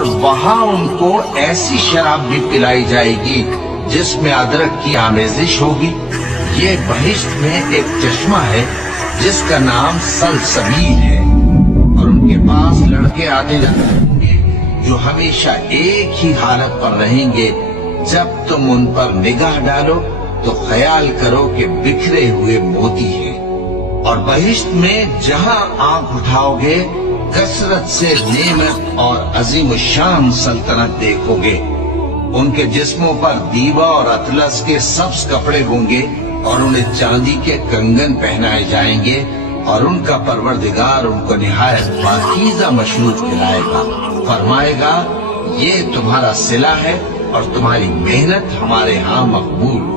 اور وہاں ان کو ایسی شراب بھی پلائی جائے گی جس میں ادرک کی آمیزش ہوگی۔ یہ بہشت میں ایک چشمہ ہے جس کا نام سلسبیل ہے، اور ان کے پاس لڑکے آتے جاتے ہوں گے جو ہمیشہ ایک ہی حالت پر رہیں گے۔ جب تم ان پر نگاہ ڈالو تو خیال کرو کہ بکھرے ہوئے موتی ہیں، اور بہشت میں جہاں آنکھ اٹھاؤ گے کثرت سے نعمت اور عظیم الشان سلطنت دیکھو گے۔ ان کے جسموں پر دیبا اور اطلس کے سبز کپڑے ہوں گے، اور انہیں چاندی کے کنگن پہنائے جائیں گے، اور ان کا پروردگار ان کو نہایت پاکیزہ مشروب پلائے گا، فرمائے گا یہ تمہارا صلہ ہے اور تمہاری محنت ہمارے ہاں مقبول